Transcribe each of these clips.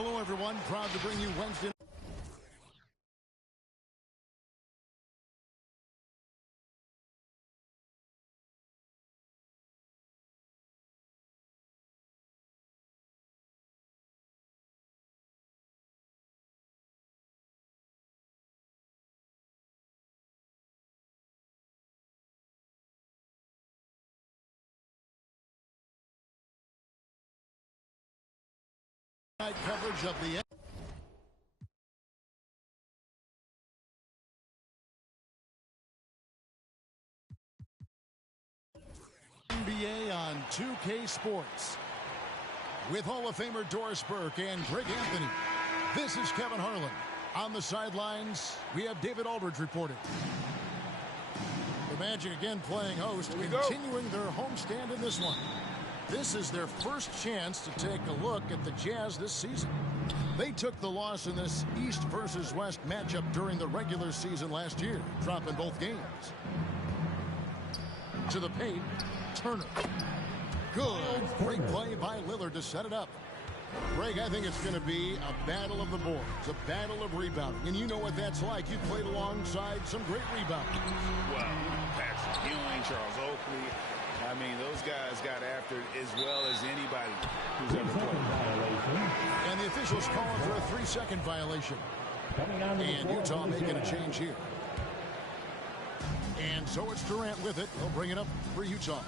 Hello, everyone. Proud to bring you Wednesday. Coverage of the NBA on 2K Sports. With Hall of Famer Doris Burke and Greg Anthony, this is Kevin Harlan. On the sidelines, we have David Aldridge reporting. The Magic again playing host, continuing their homestand in this one. This is their first chance to take a look at the Jazz this season. They took the loss in this East versus West matchup during the regular season last year, dropping both games. To the paint, Turner. Good. Great play by Lillard to set it up. Greg, I think it's going to be a battle of the boards, a battle of rebounding. And you know what that's like. You played alongside some great rebounding. Well, Patrick Ewing, Charles Oakley. I mean, those guys got after it as well as anybody who's ever played. And the officials calling for a 3-second violation. And Utah making a change here. And so it's Durant with it. He'll bring it up for Utah.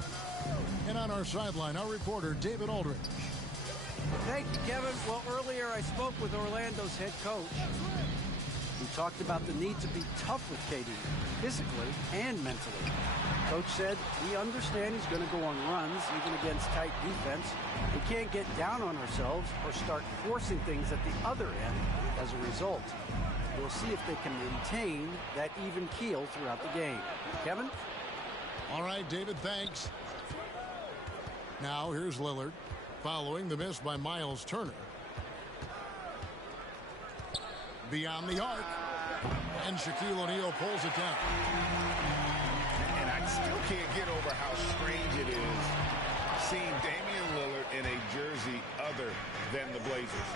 And on our sideline, our reporter, David Aldridge. Thank you, Kevin. Well, earlier I spoke with Orlando's head coach. We talked about the need to be tough with KD, physically and mentally. Coach said we understand he's going to go on runs, even against tight defense. We can't get down on ourselves or start forcing things at the other end as a result. We'll see if they can maintain that even keel throughout the game. Kevin? All right, David, thanks. Now here's Lillard, following the miss by Miles Turner. Beyond the arc, and Shaquille O'Neal pulls it down. And I still can't get over how strange it is seeing Damian Lillard in a jersey other than the Blazers.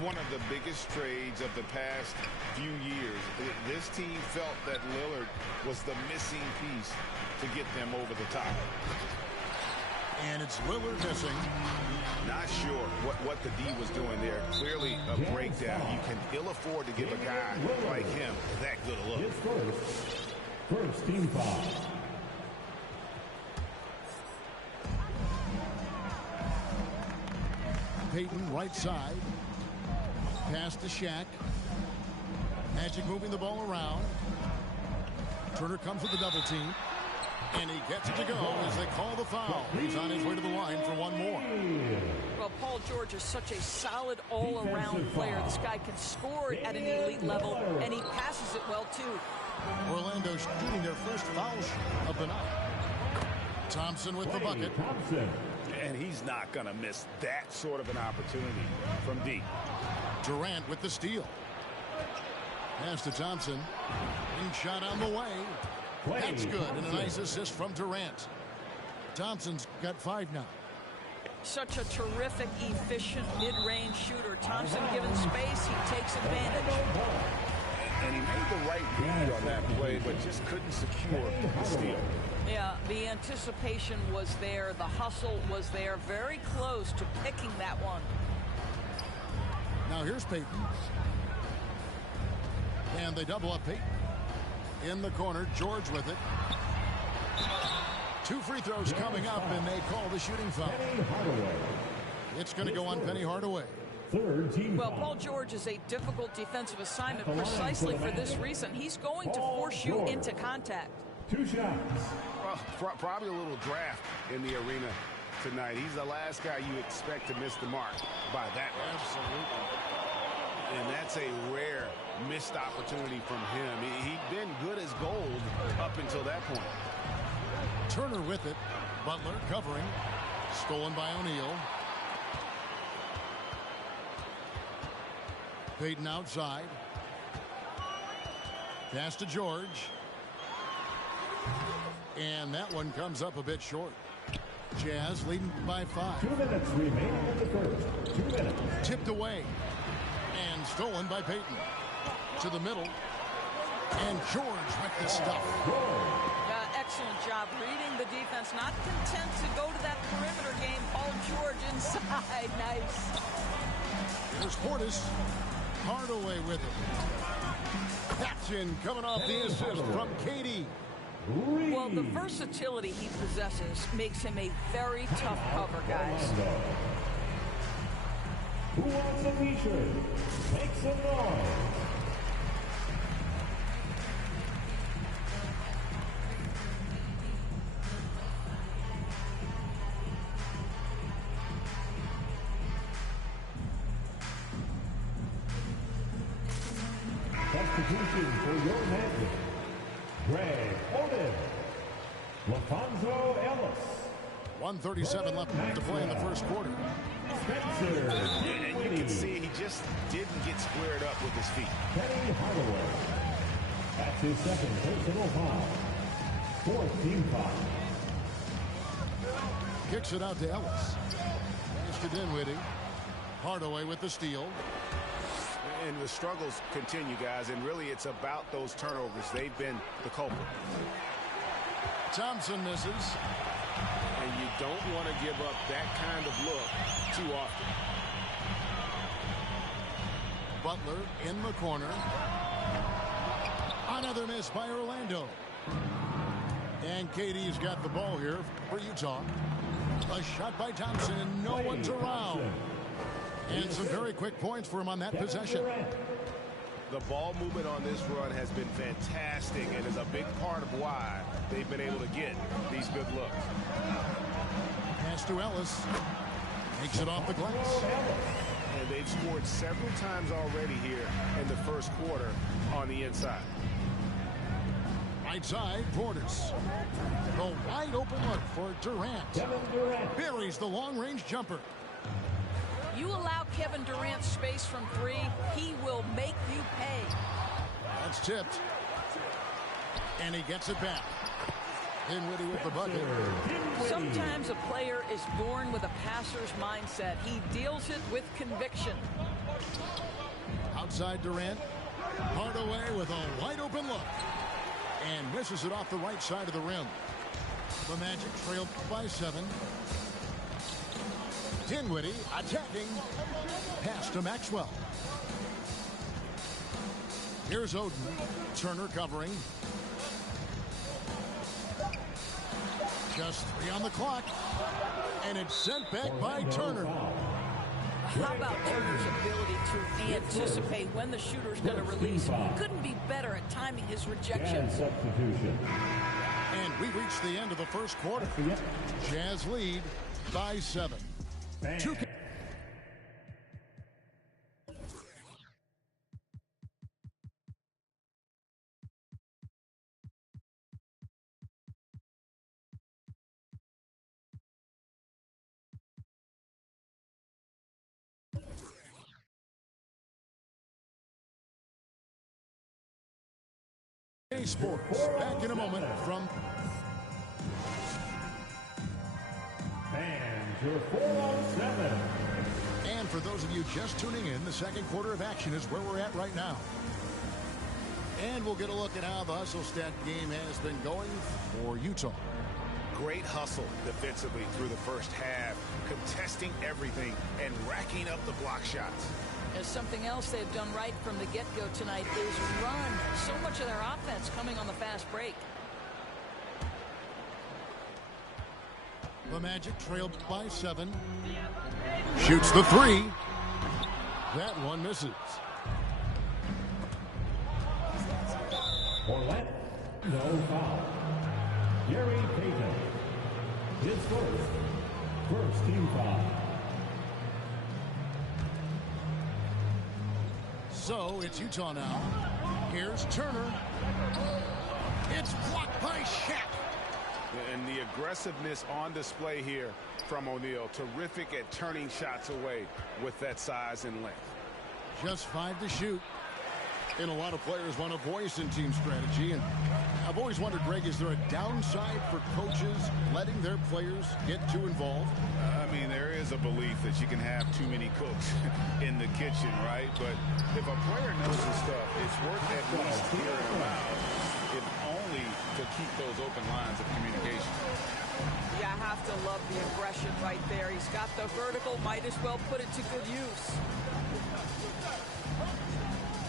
One of the biggest trades of the past few years. This team felt that Lillard was the missing piece to get them over the top. And it's Lillard missing. Not sure what the D was doing there. Clearly a breakdown. You can ill afford to give a guy like him that good a look. First team foul. Payton right side. Pass to Shaq. Magic moving the ball around. Turner comes with the double team. And he gets it to go as they call the foul. He's on his way to the line for one more. Well, Paul George is such a solid all-around player. This guy can score at an elite level, and he passes it well, too. Orlando shooting their first foul of the night. Thompson with the bucket. And he's not going to miss that sort of an opportunity from deep. Durant with the steal. Pass to Thompson. And shot on the way. That's good, and a nice assist from Durant. Thompson's got 5 now. Such a terrific, efficient mid-range shooter. Thompson given space, he takes advantage. And he made the right read on that play, but just couldn't secure the steal. Yeah, the anticipation was there. The hustle was there. Very close to picking that one. Now here's Payton. And they double up Payton. In the corner, George with it. 2 free throws coming up, and they call the shooting foul. It's going to go on Penny Hardaway. Well, Paul George is a difficult defensive assignment precisely for this reason. He's going to force you into contact. 2 shots. Well, probably a little draft in the arena tonight. He's the last guy you expect to miss the mark by that much. Absolutely. And that's a rare missed opportunity from him. He'd been good as gold up until that point. Turner with it. Butler covering. Stolen by O'Neal. Payton outside. Pass to George. And that one comes up a bit short. Jazz leading by 5. 2 minutes remaining in the first. 2 minutes. Tipped away. stolen by Payton. To the middle. And George with the stuff. Excellent job reading the defense. Not content to go to that perimeter game. Paul George inside. Nice. Here's Portis. Hardaway with it. Captain coming off the assist from KD. Well, the versatility he possesses makes him a very tough cover, guys. Who wants a t-shirt? Make some noise. Substitution for your magic. Greg Oden. LaFonso Ellis. 1:37 left to play in the first quarter. Spencer. And you can see he just didn't get squared up with his feet. Penny Hardaway. That's his second personal foul. Fourth team foul. Kicks it out to Ellis. Here's to Dinwiddie. Hardaway with the steal. And the struggles continue, guys, and really it's about those turnovers. They've been the culprit. Thompson misses. And you don't want to give up that kind of look too often. Butler in the corner. Another miss by Orlando. And KD's got the ball here for Utah. A shot by Thompson, and no one's around. And some very quick points for him on that possession. The ball movement on this run has been fantastic and is a big part of why they've been able to get these good looks. Pass to Ellis. Makes it off the glass. And they've scored several times already here in the first quarter on the inside. Right side, Portis. The wide open look for Durant. Buries the long-range jumper. You allow Kevin Durant space from three, he will make you pay. That's tipped. And he gets it back. Dinwiddie with the bucket. Sometimes a player is born with a passer's mindset. He deals it with conviction. Outside Durant. Hardaway with a wide open look. And misses it off the right side of the rim. The Magic trailed by 7. Dinwiddie attacking. Pass to Maxwell. Here's Oden. Turner covering. Just 3 on the clock. And it's sent back by Turner. How about Turner's ability to anticipate when the shooter's going to release? He couldn't be better at timing his rejection. Substitution. And we reach the end of the first quarter. Jazz lead by 7. Sports back in a moment from Fans, your 4-on-7. And for those of you just tuning in, the second quarter of action is where we're at right now. And we'll get a look at how the hustle stat game has been going for Utah. Great hustle defensively through the first half, contesting everything and racking up the block shots. As something else they've done right from the get-go tonight is run. So much of their offense coming on the fast break. The Magic trailed by 7. Shoots the 3. That one misses. Orlando, no foul. Gary Payton. His first team foul. So it's Utah now. Here's Turner. It's blocked by Shaq. And the aggressiveness on display here from O'Neal. Terrific at turning shots away with that size and length. Just 5 to shoot. And a lot of players want a voice in team strategy. And I've always wondered, Greg, is there a downside for coaches letting their players get too involved? I mean, there is a belief that you can have too many cooks in the kitchen, right? But if a player knows his stuff, it's worth at least hearing him out, if only to keep those open lines of communication. Yeah, I have to love the aggression right there. He's got the vertical, might as well put it to good use.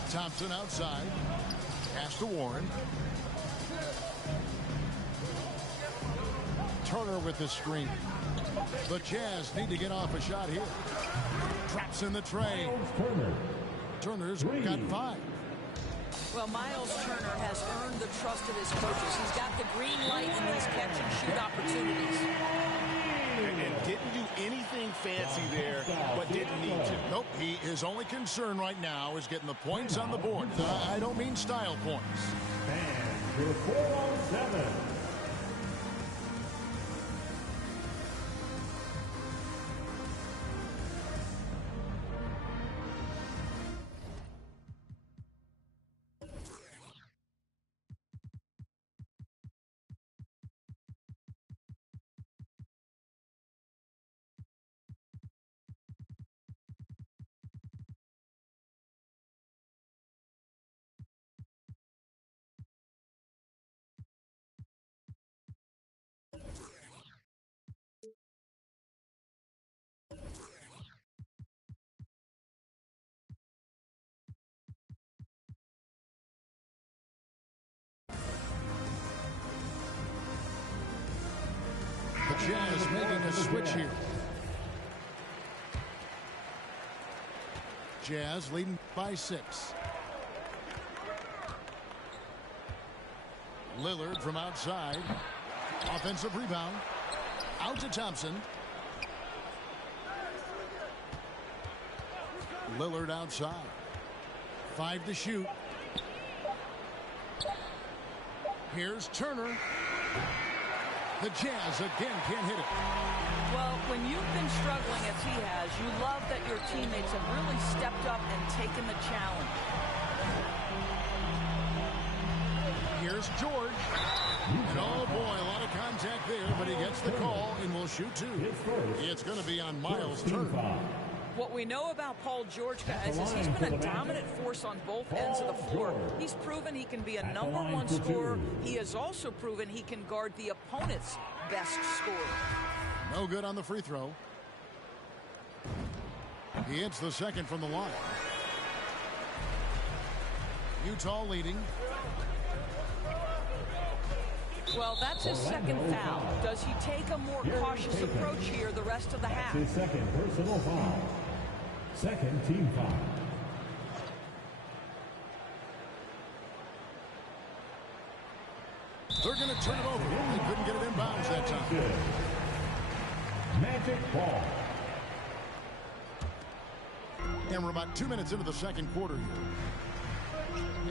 Thompson outside. Pass to Warren. Turner with the screen. The Jazz need to get off a shot here. Drops in the tray. Turner's got 5. Well, Miles Turner has earned the trust of his coaches. He's got the green light in these catch-and-shoot opportunities. And didn't do anything fancy there, but didn't need to. Nope, his only concern right now is getting the points on the board. I don't mean style points. And your 4-on-7. The Jazz making a switch here. Jazz leading by 6. Lillard from outside. Offensive rebound. Out to Thompson. Lillard outside. 5 to shoot. Here's Turner. The Jazz again can't hit it. Well, when you've been struggling as he has, you love that your teammates have really stepped up and taken the challenge. Here's George. And oh boy, a lot of contact there, but he gets the call and will shoot 2. It's going to be on Miles Turner. What we know about Paul George, guys, is he's been a dominant force on both ends of the floor. He's proven he can be a #1 scorer. He has also proven he can guard the opponent's best scorer. No good on the free throw. He hits the second from the line. Utah leading. Well, that's his second foul. Does he take a more cautious approach here the rest of the half? His second personal foul. Second team foul. They're going to turn it over. They couldn't get it in bounds that time. Magic ball. And we're about 2 minutes into the second quarter here.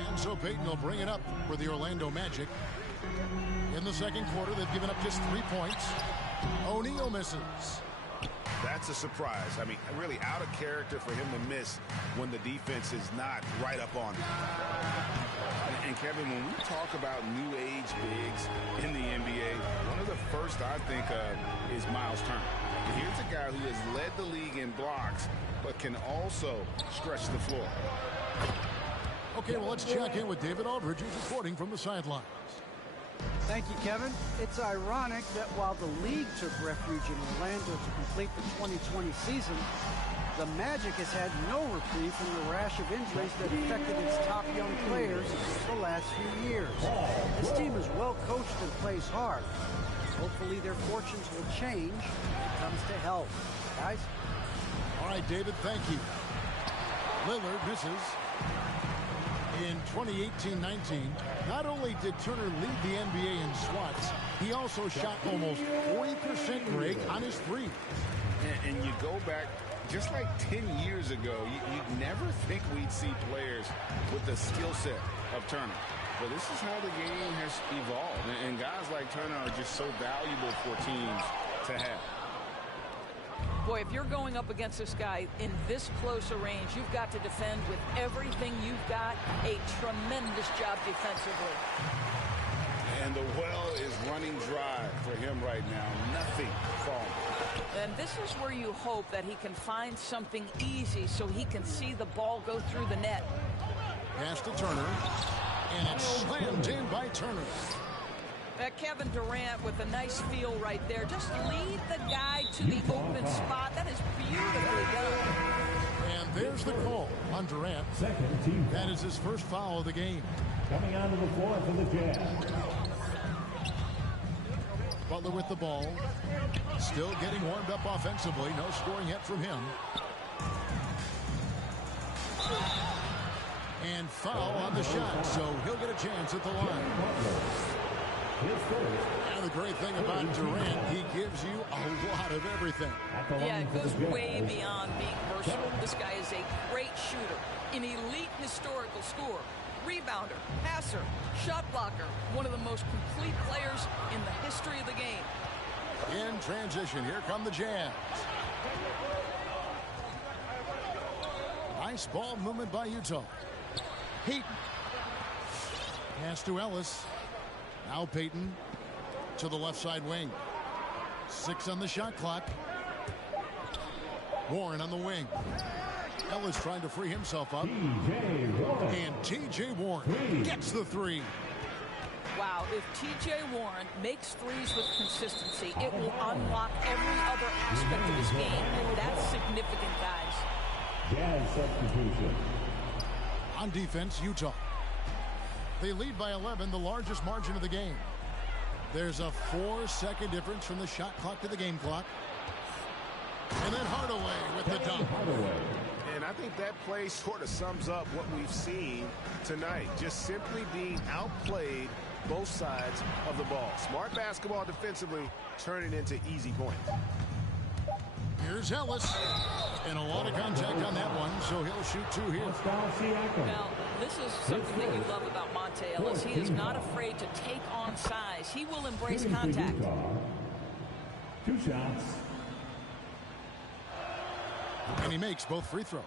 And so Payton will bring it up for the Orlando Magic. In the second quarter, they've given up just 3 points. O'Neal misses. That's a surprise. I mean, really out of character for him to miss when the defense is not right up on him. And Kevin, when we talk about new age bigs in the NBA, one of the first I think of is Miles Turner. Here's a guy who has led the league in blocks, but can also stretch the floor. Okay, well, let's check in with David Aldridge, who's reporting from the sidelines. Thank you, Kevin. It's ironic that while the league took refuge in Orlando to complete the 2020 season, the Magic has had no reprieve from the rash of injuries that affected its top young players the last few years. This team is well coached and plays hard. Hopefully their fortunes will change when it comes to health. Guys? All right, David, thank you. Lillard misses. In 2018-19, not only did Turner lead the NBA in swats, he also shot almost 40%, Greg, on his three. And you go back just like 10 years ago, you'd never think we'd see players with the skill set of Turner. But this is how the game has evolved. And guys like Turner are just so valuable for teams to have. Boy, if you're going up against this guy in this close a range, you've got to defend with everything you've got. A tremendous job defensively. And the well is running dry for him right now. Nothing falling. And this is where you hope that he can find something easy so he can see the ball go through the net. Pass to Turner. And it's slammed in by Turner. Kevin Durant with a nice feel right there. Just lead the guy to the open spot. That is beautifully done. And there's the call on Durant. Second team. That is his first foul of the game. Coming onto the floor for the Jazz. Butler with the ball. Still getting warmed up offensively. No scoring yet from him. And foul on the shot, so he'll get a chance at the line. And the great thing about Durant, he gives you a lot of everything. Yeah, it goes way beyond being versatile. This guy is a great shooter, an elite historical scorer, rebounder, passer, shot blocker, one of the most complete players in the history of the game. In transition, here come the Jazz. Nice ball movement by Utah. Payton. Pass to Ellis. Now Payton to the left side wing. 6 on the shot clock. Warren on the wing. Ellis trying to free himself up. And T.J. Warren gets the 3. Wow, if T.J. Warren makes threes with consistency, it will unlock every other aspect of his game, and that's significant, guys. Jazz substitution. On defense, Utah. They lead by 11, the largest margin of the game. There's a 4-second difference from the shot clock to the game clock. And then Hardaway with the dunk. And I think that play sort of sums up what we've seen tonight. Just simply being outplayed both sides of the ball. Smart basketball defensively, turning into easy points. Here's Ellis. And a lot of contact on that one, so he'll shoot 2 here. Now, this is something that you love about Monte Ellis. He is not afraid to take on size. He will embrace contact. 2 shots. And he makes both free throws.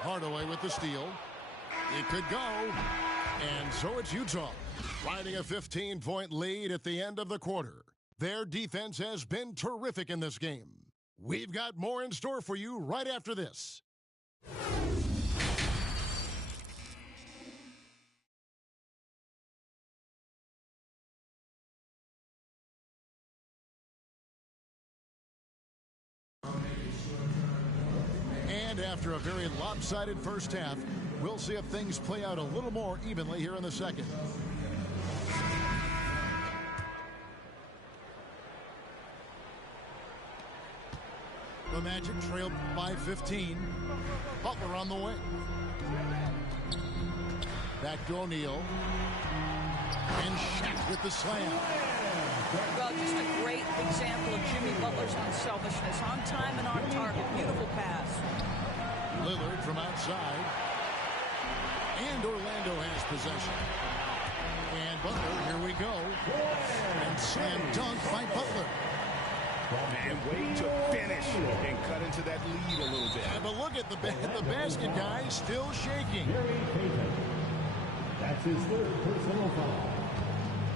Hardaway with the steal. It could go. And so it's Utah, riding a 15-point lead at the end of the quarter. Their defense has been terrific in this game. We've got more in store for you right after this. And after a very lopsided first half, we'll see if things play out a little more evenly here in the second. The Magic trailed by 15. Butler on the wing. Back to O'Neal. And Shaq with the slam. Well, just a great example of Jimmy Butler's unselfishness. On time and on target. Beautiful pass. Lillard from outside. And Orlando has possession. And Butler, here we go. And slam dunk by Butler. And wait to finish and cut into that lead a little bit. Yeah, but look at the basket, guys, still shaking. That's his 3rd personal foul.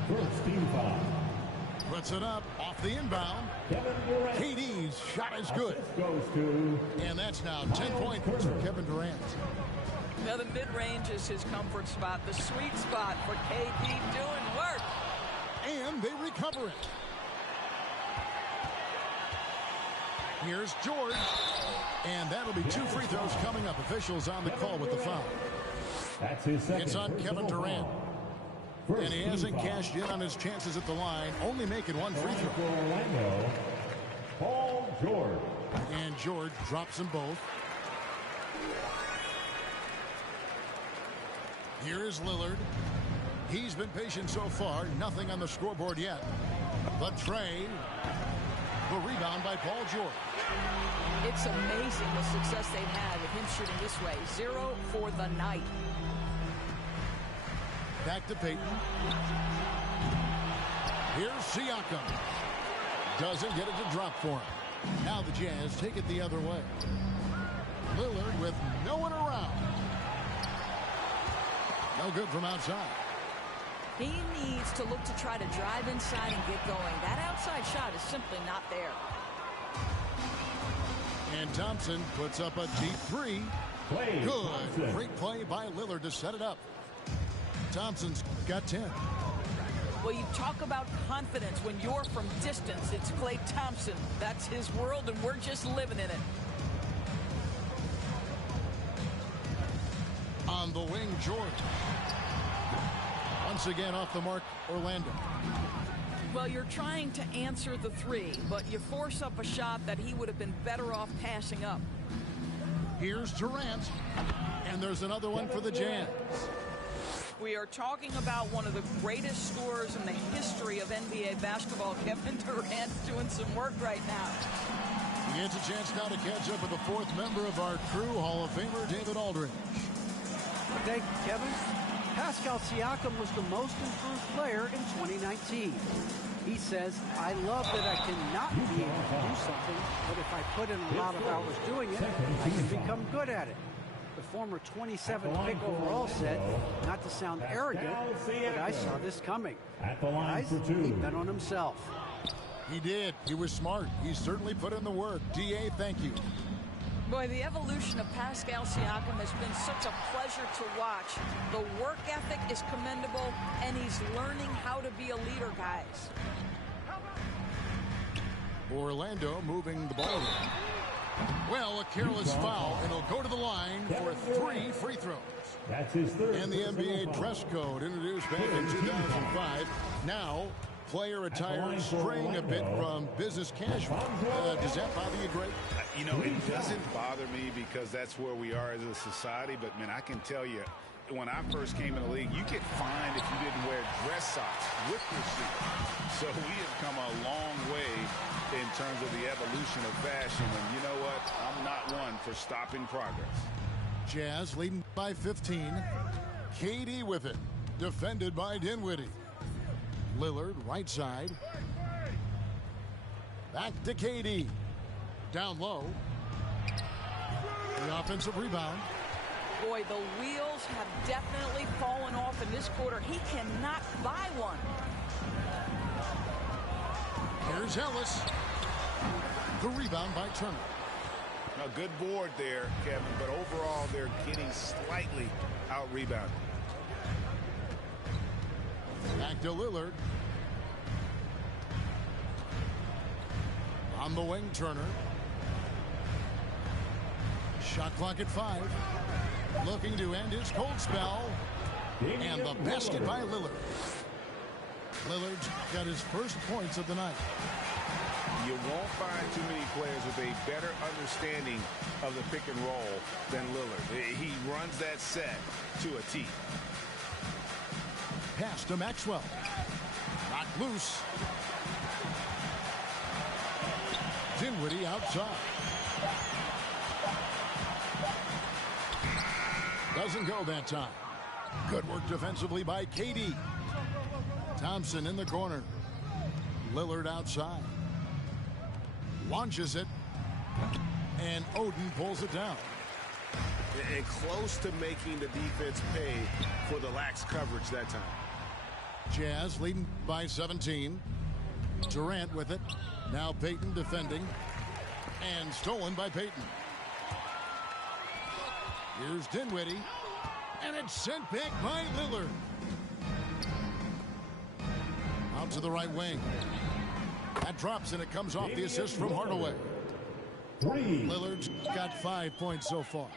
First team foul. Puts it up off the inbound. Kevin Durant. KD's shot is good. Goes to. And that's now 10 points for Kevin Durant. Now the mid-range is his comfort spot, the sweet spot for KD doing work. And they recover it. Here's George. And that'll be 2 free throws coming up. Officials on the call with the foul. That's his second. It's on Kevin Durant. And he hasn't cashed in on his chances at the line, only making 1 free throw. For Orlando, Paul George. And George drops them both. Here is Lillard. He's been patient so far. Nothing on the scoreboard yet. But Trey. The rebound by Paul George. It's amazing the success they've had with him shooting this way. 0 for the night. Back to Payton. Here's Siakam. doesn't get it to drop for him. Now the Jazz take it the other way. Lillard with no one around. No good from outside. He needs to look to try to drive inside and get going. That outside shot is simply not there. And Thompson puts up a deep three. Good. Great play by Lillard to set it up. Thompson's got 10. Well, you talk about confidence when you're from distance. It's Klay Thompson. That's his world, and we're just living in it. On the wing, George. Once again off the mark, Orlando. Well, you're trying to answer the three, but you force up a shot that he would have been better off passing up. Here's Durant. And there's another one for the Jazz. We are talking about one of the greatest scorers in the history of NBA basketball. Kevin Durant's doing some work right now. He gets a chance now to catch up with the fourth member of our crew, Hall of Famer David Aldridge. Thank you, Kevin. Pascal Siakam was the most improved player in 2019. He says, I love that I cannot be able to do something, but if I put in a lot of hours doing it, I can become good at it. The former 27th pick overall said, not to sound arrogant, but I saw this coming. Guys, he bet on himself. He did. He was smart. He certainly put in the work. D.A., thank you. Boy, the evolution of Pascal Siakam has been such a pleasure to watch. The work ethic is commendable, and he's learning how to be a leader, guys. Orlando moving the ball. Well, a careless foul, and he'll go to the line for 3 free throws. That's his third. And the NBA dress code introduced back in 2005. Now, player attire straying a bit from business casual. Does that bother you, Greg? You know, it doesn't bother me because that's where we are as a society. But, man, I can tell you, when I first came in the league, you get fined if you didn't wear dress socks with your shoes. So we have come a long way in terms of the evolution of fashion. And you know what? I'm not one for stopping progress. Jazz leading by 15. KD with it. Defended by Dinwiddie. Lillard, right side. Back to KD. Down low. The offensive rebound. Boy, the wheels have definitely fallen off in this quarter. He cannot buy one. Here's Ellis. The rebound by Turner. A good board there, Kevin, but overall they're getting slightly out-rebounded. Back to Lillard. On the wing, Turner. Shot clock at 5. Looking to end his cold spell. And the basket by Lillard. Lillard's got his first points of the night. You won't find too many players with a better understanding of the pick and roll than Lillard. He runs that set to a T. Pass to Maxwell. Knocked loose. Dinwiddie outside. Doesn't go that time. Good work defensively by KD. Thompson in the corner. Lillard outside. Launches it. And Oden pulls it down. And close to making the defense pay for the lax coverage that time. Jazz leading by 17. Durant with it. Now Payton defending. And stolen by Payton. Here's Dinwiddie. And it's sent back by Lillard. Out to the right wing. That drops and it comes off the assist from Hardaway. Lillard's got 5 points so far.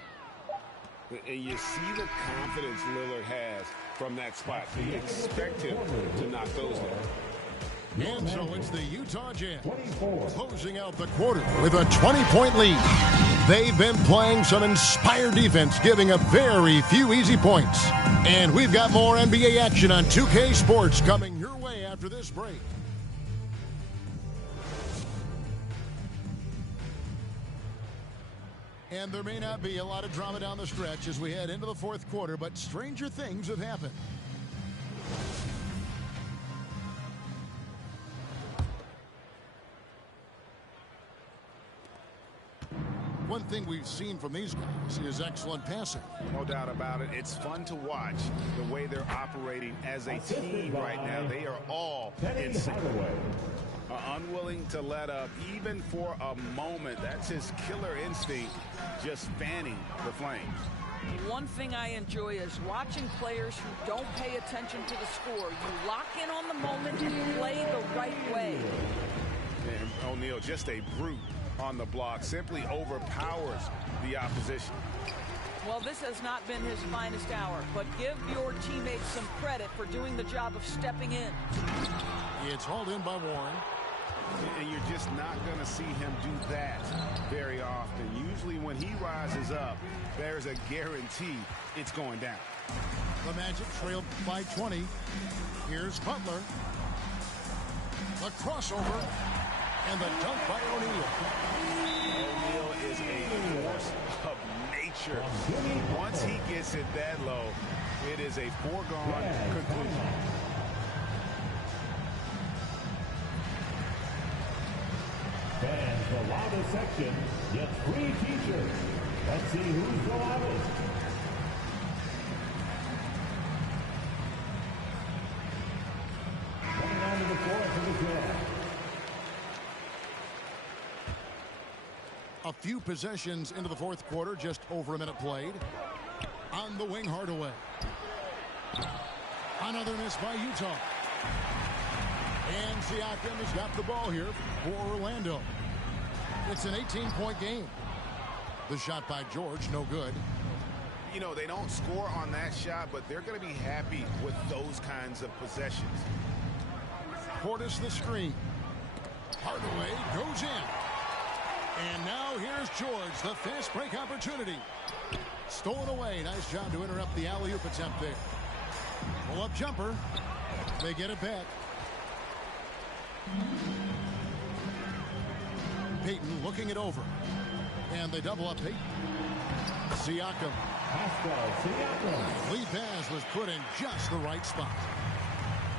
And you see the confidence Lillard has from that spot. You expect him to knock those down. And so it's the Utah Jazz closing out the quarter with a 20-point lead. They've been playing some inspired defense, giving up very few easy points. And we've got more NBA action on 2K Sports coming your way after this break. And there may not be a lot of drama down the stretch as we head into the fourth quarter, but stranger things have happened. One thing we've seen from these guys is excellent passing. No doubt about it. It's fun to watch the way they're operating as a team right now. They are all in sync. Unwilling to let up even for a moment. That's his killer instinct, just fanning the flames. One thing I enjoy is watching players who don't pay attention to the score. You lock in on the moment and play the right way. And O'Neal, just a brute on the block, simply overpowers the opposition. Well, this has not been his finest hour, but give your teammates some credit for doing the job of stepping in. It's hauled in by Warren. And you're just not going to see him do that very often. Usually when he rises up, there's a guarantee it's going down. The Magic trailed by 20. Here's Butler. The crossover. And the dunk by O'Neal. O'Neal is a force of nature. Once he gets it that low, it is a foregone conclusion. Fans, the loudest section gets free t-shirts. Let's see who's the loudest. Coming onto the floor for the Jazz. A few possessions into the fourth quarter, just over a minute played. On the wing, Hardaway. Another miss by Utah. And Siakam has got the ball here for Orlando. It's an 18-point game. The shot by George, no good. You know, they don't score on that shot, but they're going to be happy with those kinds of possessions. Portis the screen. Hardaway goes in. And now here's George, the fast break opportunity. Stolen away. Nice job to interrupt the alley-oop attempt there. Pull-up jumper. They get it back. Payton looking it over. And they double up Payton. Siakam. Pascal Siakam. Lead pass was put in just the right spot.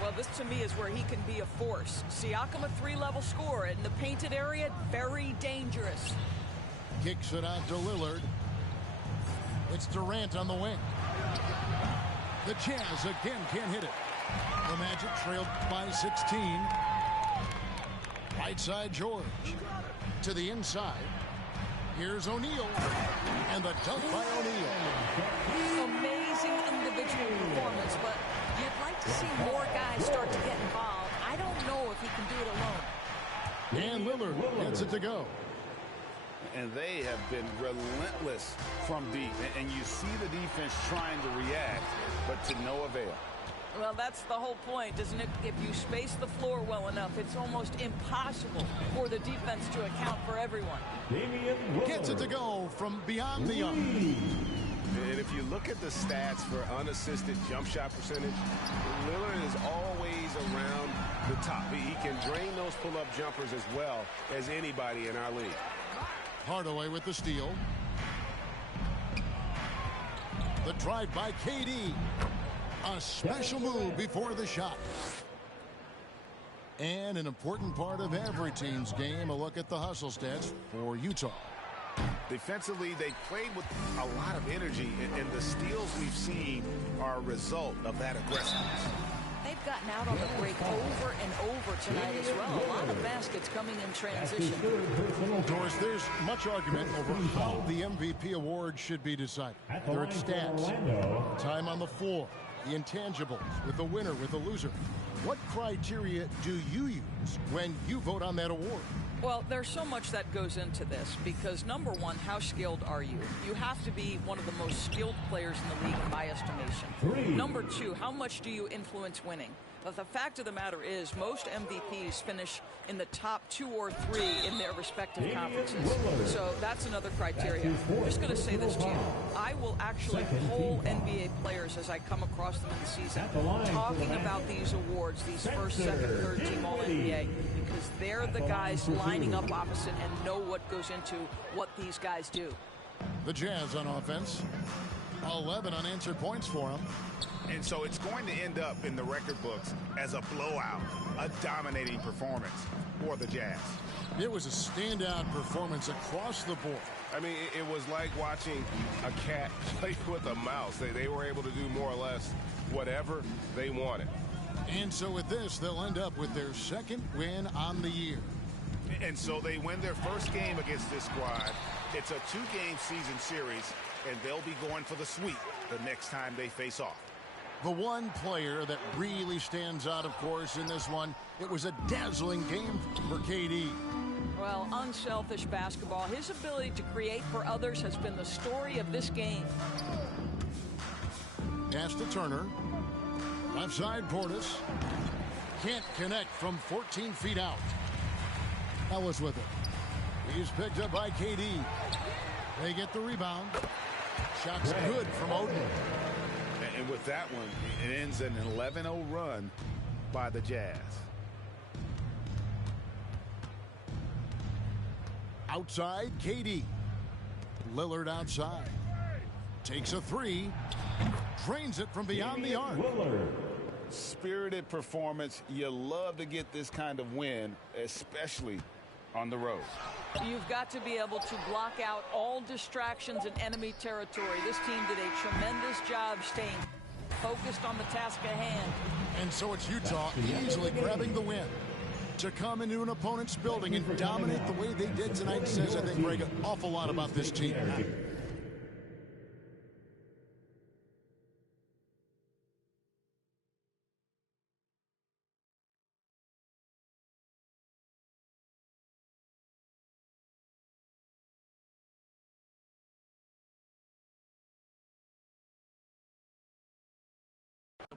Well, this to me is where he can be a force. Siakam, a three-level scorer in the painted area, very dangerous. Kicks it out to Lillard. It's Durant on the wing. The Jazz again can't hit it. The Magic trailed by 16. Right side George. To the inside. Here's O'Neal. And the dunk by O'Neal. Amazing individual performance, but you'd like to see more guys start to get involved. I don't know if he can do it alone. And Lillard gets it to go. And they have been relentless from deep. And you see the defense trying to react, but to no avail. Well, that's the whole point, isn't it? If you space the floor well enough, it's almost impossible for the defense to account for everyone. Gets it to go from beyond the arc. And if you look at the stats for unassisted jump shot percentage, Lillard is always around the top. He can drain those pull-up jumpers as well as anybody in our league. Hardaway with the steal. The drive by KD. A special move before the shot. And an important part of every team's game, a look at the hustle stats for Utah. Defensively, they played with a lot of energy, and the steals we've seen are a result of that aggressiveness. They've gotten out on the break over and over tonight as well. A lot of baskets coming in transition. Of course, there's much argument over how the MVP award should be decided. There are stats, time on the floor, the intangibles, with the winner, with the loser. What criteria do you use when you vote on that award? Well, there's so much that goes into this because, number one, how skilled are you? You have to be one of the most skilled players in the league, in my estimation. Number two, how much do you influence winning? But the fact of the matter is most MVPs finish in the top 2 or 3 in their respective conferences. So that's another criteria. I'm just going to say this to you. I will actually poll NBA players as I come across them in the season, talking about these awards, these first, second, third team All-NBA, because they're the guys lining up opposite and know what goes into what these guys do. The Jazz on offense. 11 unanswered points for him. And so it's going to end up in the record books as a blowout, a dominating performance for the Jazz. It was a standout performance across the board. I mean, it was like watching a cat play with a mouse. They were able to do more or less whatever they wanted. And so with this, they'll end up with their second win on the year. And so they win their first game against this squad. It's a 2-game season series, and they'll be going for the sweep the next time they face off. The one player that really stands out, of course, in this one, it was a dazzling game for KD. Well, unselfish basketball. His ability to create for others has been the story of this game. Pass to Turner. Left side, Portis. Can't connect from 14 feet out. Ellis with it. He's picked up by KD. They get the rebound. Shot's good from Oden. And with that one, it ends an 11-0 run by the Jazz. Outside, KD. Lillard outside. Takes a three. Drains it from beyond the arc. Spirited performance. You love to get this kind of win, especially on the road. You've got to be able to block out all distractions in enemy territory. This team did a tremendous job staying focused on the task at hand. And so it's Utah easily grabbing the win. To come into an opponent's building and dominate the way they did tonight says, I think, Greg, an awful lot about this team.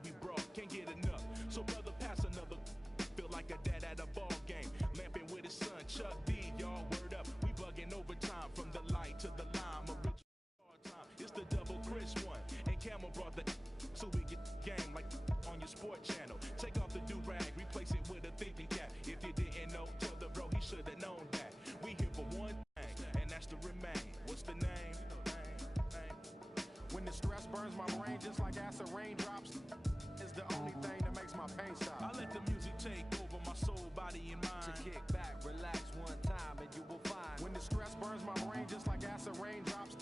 We broke, can't get enough. So brother, pass another. Feel like a dad at a ball game. Lamping with his son, Chuck D. Y'all word up. We bugging overtime from the light to the lime. Original time. It's the double Chris one. And Camel brought the so we get game like on your sport channel. Take off the do-rag, replace it with a thinking cap. If you didn't know, tell the bro he should have known that. We here for one thing, and that's to remain. What's the name? When the stress burns my brain just like acid raindrops, is the only thing that makes my pain stop. I let the music take over my soul, body, and mind. To kick back, relax one time, and you will find. When the stress burns my brain just like acid raindrops,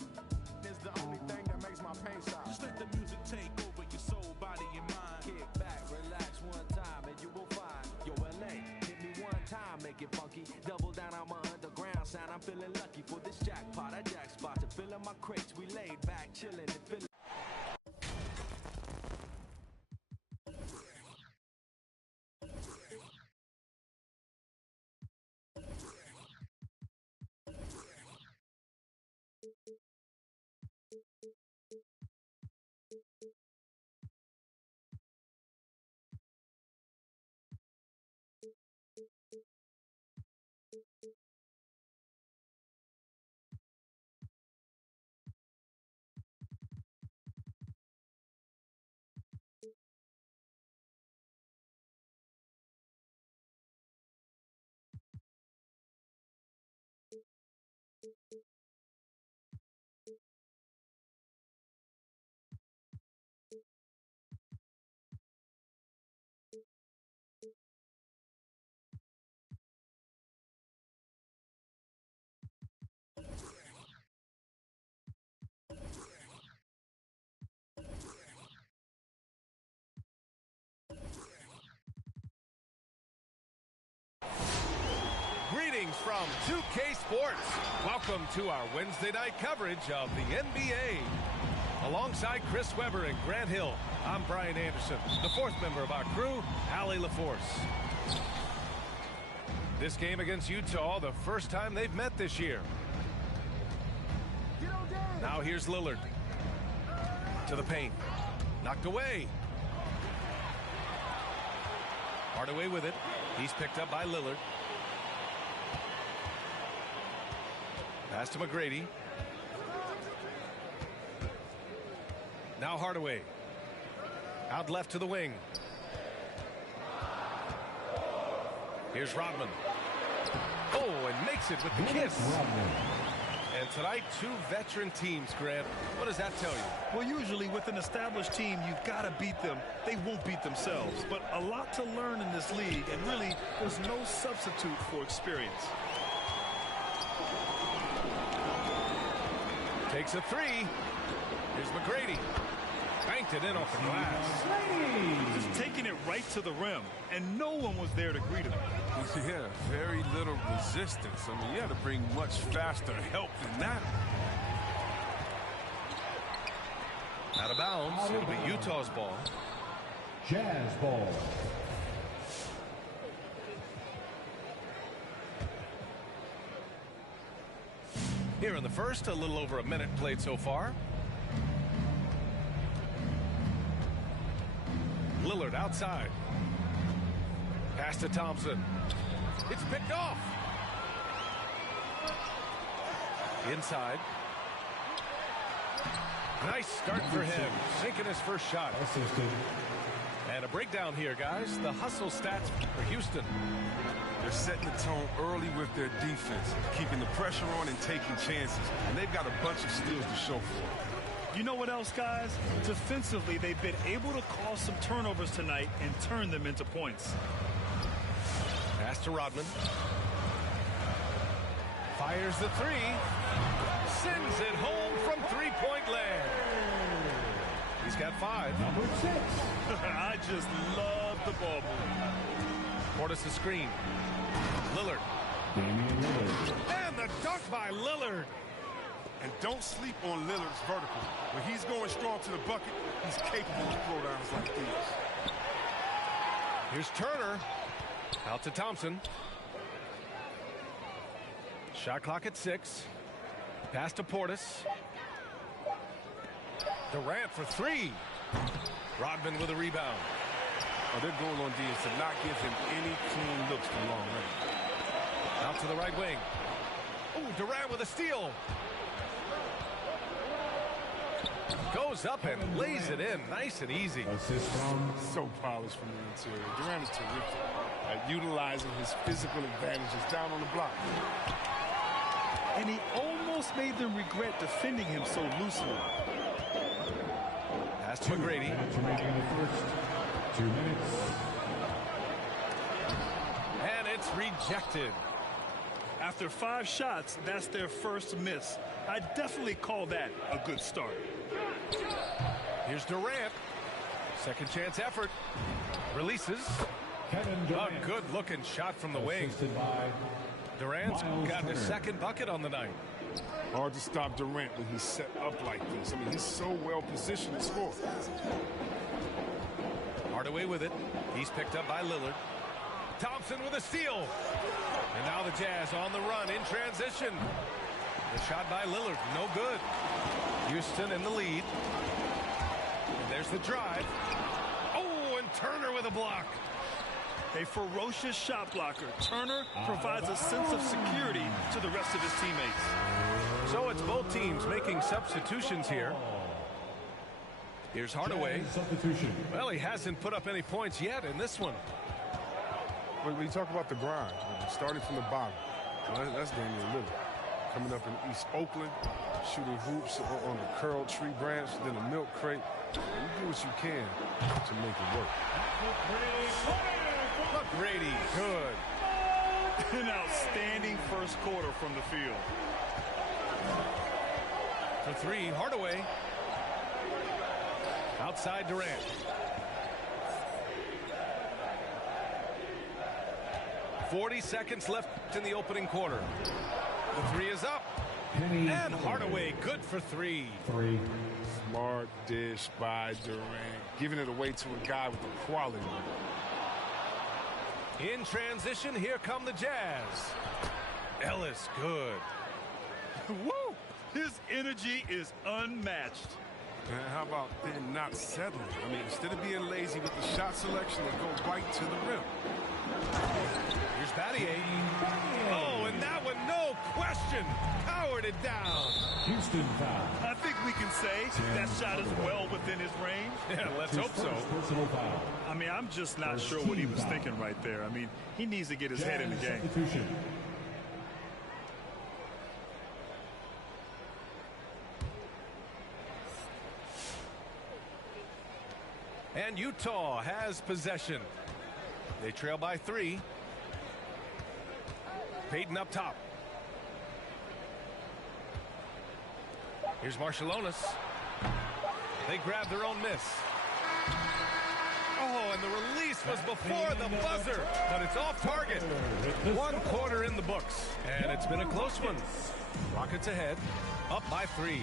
is the only thing that makes my pain stop. Just let the music take over your soul, body, and mind. Kick back, relax one time, and you will find. Yo, LA, hit me one time, make it funky. Double down on my underground sound. I'm feeling lucky for this jackpot. I jack spot to fill in my crates. We laid back, chilling and feeling. Greetings from 2K Sports. Welcome to our Wednesday night coverage of the NBA. Alongside Chris Webber and Grant Hill, I'm Brian Anderson, the fourth member of our crew, Allie LaForce. This game against Utah, the first time they've met this year. Now here's Lillard. To the paint. Knocked away. Hardaway with it. He's picked up by Lillard. Pass to McGrady. Now Hardaway. Out left to the wing. Here's Rodman. Oh, and makes it with the kiss. And tonight, two veteran teams, Grant. What does that tell you? Well, usually with an established team, you've got to beat them. They won't beat themselves. But a lot to learn in this league, and really, there's no substitute for experience. Takes a three. Here's McGrady. Banked it in off the glass. Just taking it right to the rim, and no one was there to greet him. Yeah, very little resistance. I mean, you had to bring much faster help than that. Out of bounds. It'll be Utah's ball. Jazz ball. Here in the first, a little over a minute played so far. Lillard outside. Pass to Thompson. It's picked off. Inside. Nice start for him. Sinking his first shot. And a breakdown here, guys. The hustle stats for Houston. They're setting the tone early with their defense, keeping the pressure on and taking chances. And they've got a bunch of steals to show for it. You know what else, guys? Defensively, they've been able to cause some turnovers tonight and turn them into points. Pass to Rodman. Fires the three. Sends it home from three-point land. He's got 5. Number 6. I just love the ball movement. Portis the screen. Lillard. Damian Lillard. And the dunk by Lillard. And don't sleep on Lillard's vertical. When he's going strong to the bucket, he's capable of throwdowns like these. Here's Turner. Out to Thompson. Shot clock at 6. Pass to Portis. Durant for 3. Rodman with a rebound. Oh, their goal on D is to not give him any clean looks from long range. Out to the right wing. Oh, Durant with a steal. Goes up and lays it in. Nice and easy. Assist from So polished from the interior. Durant is terrific at utilizing his physical advantages down on the block. And he almost made them regret defending him so loosely. Pass to McGrady. remaining in the first. 2 minutes. And it's rejected. After 5 shots, that's their first miss. I definitely call that a good start. Here's Durant. Second chance effort. Releases. Kevin A Durant. good-looking shot from the wing. Assisted by Durant's Miles got his Turner. second bucket on the night. Hard to stop Durant when he's set up like this. I mean, he's so well positioned to score. Hardaway with it. He's picked up by Lillard. Thompson with a steal. And now the Jazz on the run in transition. The shot by Lillard, no good. Houston in the lead. And there's the drive. Oh, and Turner with a block. A ferocious shot blocker. Turner provides a sense of security to the rest of his teammates. So it's both teams making substitutions here. Here's Hardaway. Substitution. Well, he hasn't put up any points yet in this one. When you talk about the grind, starting from the bottom, that's Damian Lillard. Coming up in East Oakland, shooting hoops on a curled tree branch, then a milk crate. You do what you can to make it work. McGrady, good. An outstanding first quarter from the field. For 3, Hardaway. Outside Durant. .40 seconds left in the opening quarter. The 3 is up. Penny And Hardaway, good for 3. 3. Smart dish by Durant, giving it away to a guy with the quality. In transition, here come the Jazz. Ellis, good. Woo! His energy is unmatched. And how about them not settling? I mean, instead of being lazy with the shot selection, they go right to the rim. Here's Battier. Oh, and that one, no question, powered it down. Houston foul. I think we can say that shot is well within his range. Yeah, let's hope so. Personal foul. I mean, I'm just not sure what he was thinking right there. I mean, he needs to get his head in the game. Substitution. And Utah has possession. They trail by 3. Payton up top. Here's Marciulionis. They grab their own miss. Oh, and the release was before the buzzer, but it's off target. 1 quarter in the books, and it's been a close one. Rockets ahead, up by 3.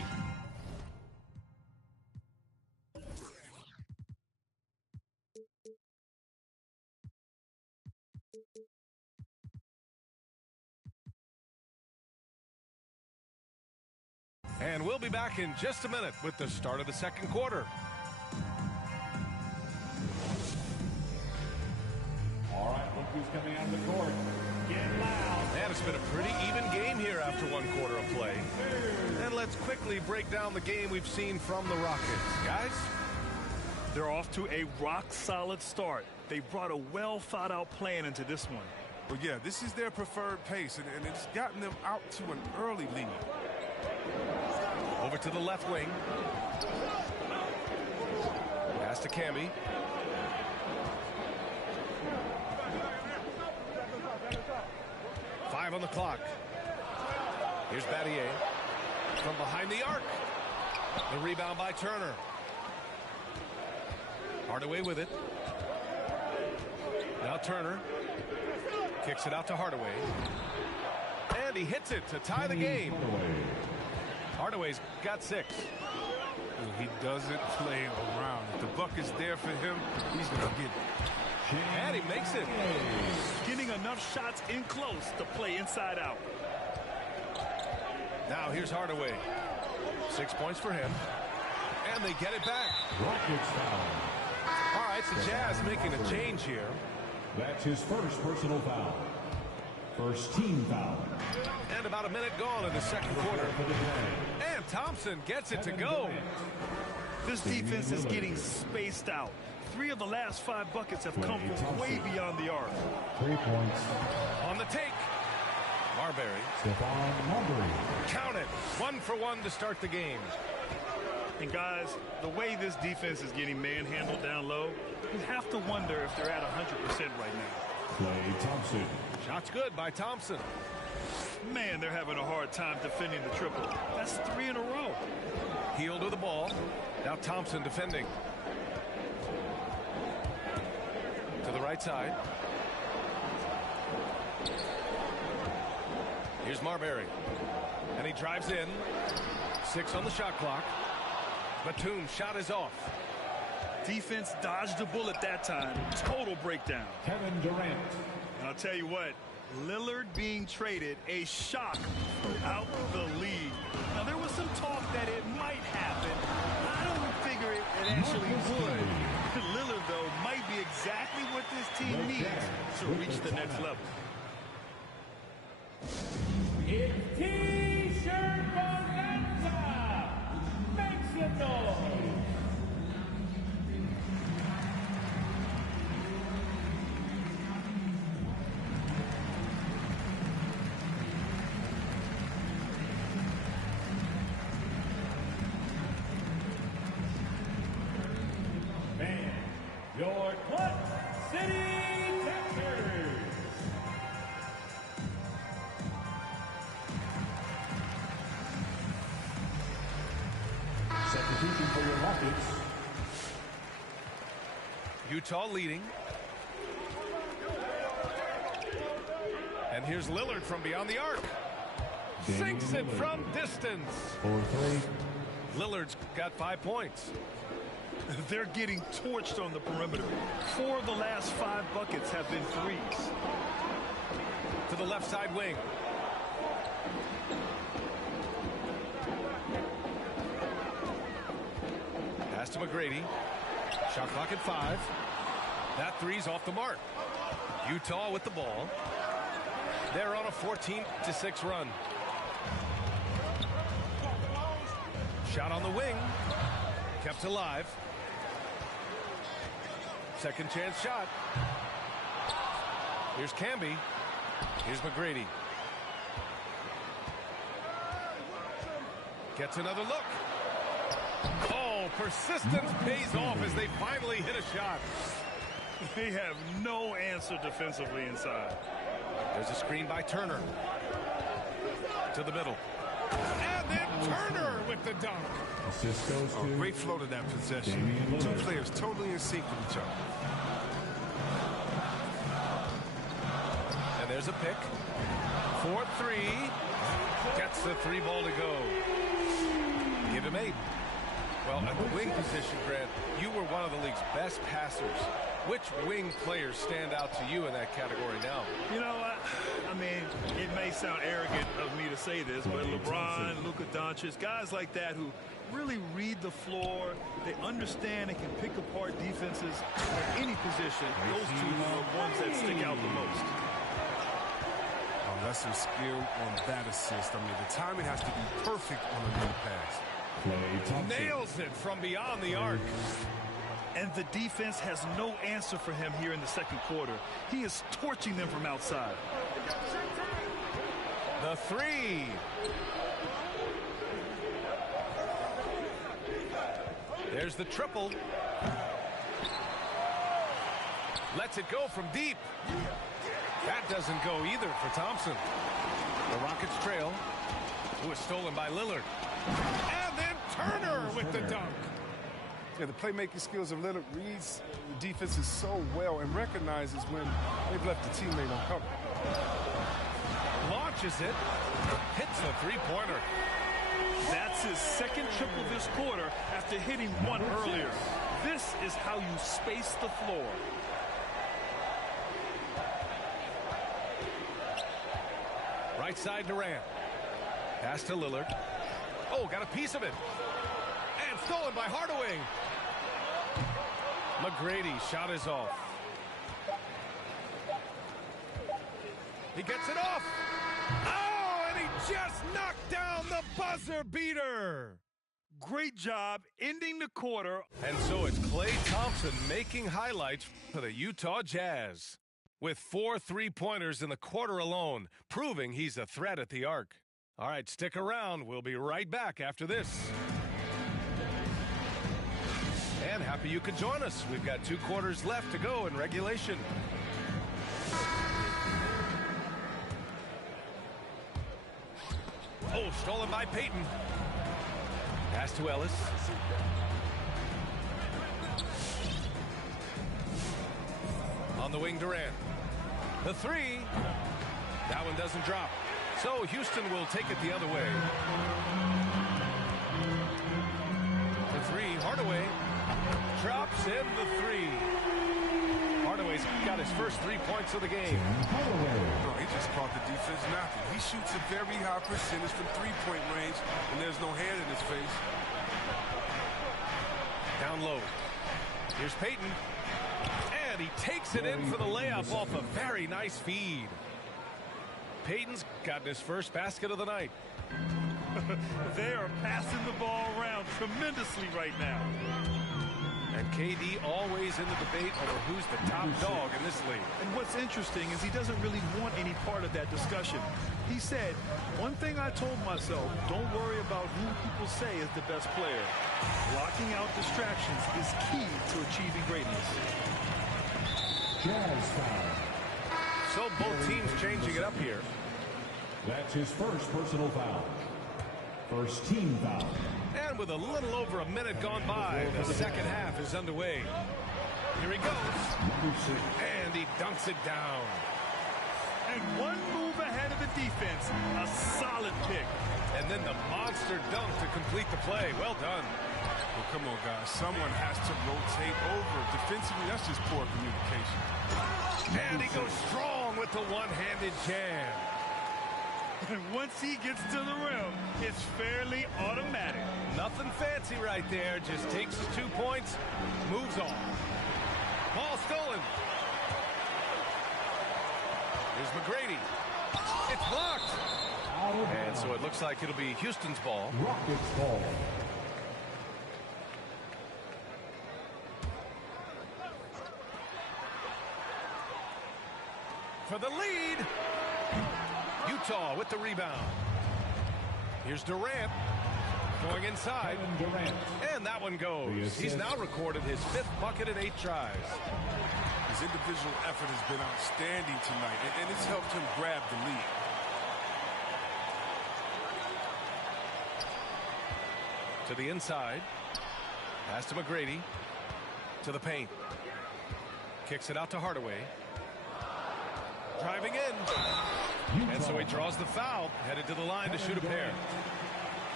And we'll be back in just a minute with the start of the second quarter. All right, look who's coming out of the court. Get loud. And it's been a pretty even game here after 1 quarter of play. And let's quickly break down the game we've seen from the Rockets. Guys? They're off to a rock-solid start. They brought a well-thought-out plan into this one. Well, yeah, this is their preferred pace, and it's gotten them out to an early lead. Over to the left wing. Pass to Camby. Five on the clock. Here's Battier from behind the arc. The rebound by Turner. Hardaway with it. Now Turner kicks it out to Hardaway. And he hits it to tie the game. Hardaway's got 6. He doesn't play around. If the bucket's there for him, he's going to get it. And he makes it. Getting enough shots in close to play inside out. Now here's Hardaway. 6 points for him. And they get it back. Rockets foul. All right, it's the Jazz making a change here. That's his first personal foul. First team foul. And about a minute gone in the second quarter. And Thompson gets it to go. This defense is getting spaced out. 3 of the last 5 buckets have come from way beyond the arc. 3 points. On the take. Marbury. Stephon Marbury. Count it. 1 for 1 to start the game. And guys, the way this defense is getting manhandled down low, you have to wonder if they're at 100% right now. Klay Thompson. Shot's good by Thompson. Man, they're having a hard time defending the triple. That's 3 in a row. Hield with the ball. Now Thompson defending. To the right side. Here's Marbury. And he drives in. 6 on the shot clock. Batum's shot is off. Defense dodged a bullet that time. Total breakdown. Kevin Durant. And I'll tell you what, Lillard being traded, a shock throughout the league. Now, there was some talk that it might happen. I don't figure it actually would. Lillard, though, might be exactly what this team needs to reach the next level. It's T-shirt bonanza. Make some noise. Your Clutch City Texans. Substitution for your Rockets. Utah leading. And here's Lillard from beyond the arc. Sinks it from distance. 4-3. Lillard's got 5 points. They're getting torched on the perimeter. 4 of the last 5 buckets have been threes. To the left side wing. Pass to McGrady. Shot clock at 5. That three's off the mark. Utah with the ball. They're on a 14-6 run. Shot on the wing. Kept alive. Second chance shot. Here's Camby. Here's McGrady. Gets another look. Oh, persistence pays off as they finally hit a shot. They have no answer defensively inside. There's a screen by Turner. To the middle. And then Turner with the dunk. Assist goes to great flow to that possession. Two players totally in sync with each other. And there's a pick. 4-3. Gets the 3 ball to go. Give him 8. Well, at the wing position, Grant, you were one of the league's best passers. Which wing players stand out to you in that category now? You know what? I mean, it may sound arrogant of me to say this, but LeBron, Luka Doncic, guys like that who really read the floor, they understand and can pick apart defenses at any position. Those two are the ones that stick out the most. Oh, that's some skill on that assist. I mean, the timing has to be perfect on a new pass. Nails it from beyond the arc. And the defense has no answer for him here in the second quarter. He is torching them from outside. The 3. There's the triple. Lets it go from deep. That doesn't go either for Thompson. The Rockets trail. It was stolen by Lillard. And then Turner with the dunk. Yeah, the playmaking skills of Lillard reads the defenses so well and recognizes when they've left the teammate uncovered. Launches it. Hits the 3-pointer. That's his second triple this quarter after hitting one earlier. This is how you space the floor. Right side Durant. Pass to Lillard. Oh, got a piece of it. And stolen by Hardaway. McGrady shot is off. He gets it off. Oh, and he just knocked down the buzzer beater. Great job ending the quarter. And so it's Klay Thompson making highlights for the Utah Jazz. With 4 3-pointers in the quarter alone, proving he's a threat at the arc. All right, stick around. We'll be right back after this. And happy you could join us. We've got 2 quarters left to go in regulation. Oh, stolen by Payton. Pass to Ellis. On the wing, Durant. The 3. That one doesn't drop. So Houston will take it the other way. The 3, Hardaway. Drops in the 3. Hardaway's got his first 3 points of the game. No, he just caught the defense napping. He shoots a very high percentage from 3-point range, and there's no hand in his face. Down low. Here's Payton. And he takes it in for the layup off a very nice feed. Payton's gotten his first basket of the night. They are passing the ball around tremendously right now. And KD always in the debate over who's the top dog in this league. And what's interesting is he doesn't really want any part of that discussion. He said, one thing I told myself, don't worry about who people say is the best player. Blocking out distractions is key to achieving greatness. Jazz foul. So both teams changing it up here. That's his first personal foul. First team foul. And with a little over a minute gone by, the second half is underway. Here he goes. And he dunks it down. And one move ahead of the defense. A solid pick. And then the monster dunk to complete the play. Well done. Well, come on, guys. Someone has to rotate over. Defensively, that's just poor communication. And he goes strong with the one-handed jam. And once he gets to the rim, it's fairly automatic. Nothing fancy right there. Just takes his 2 points, moves on. Ball stolen. Here's McGrady. It's blocked. And so it looks like it'll be Houston's ball. Rockets ball. For the lead. Utah with the rebound. Here's Durant. Going inside. And that one goes. He's now recorded his 5th bucket in 8 tries. His individual effort has been outstanding tonight, and it's helped him grab the lead. To the inside. Pass to McGrady. To the paint. Kicks it out to Hardaway. Driving in. And so he draws the foul. Headed to the line to shoot a pair.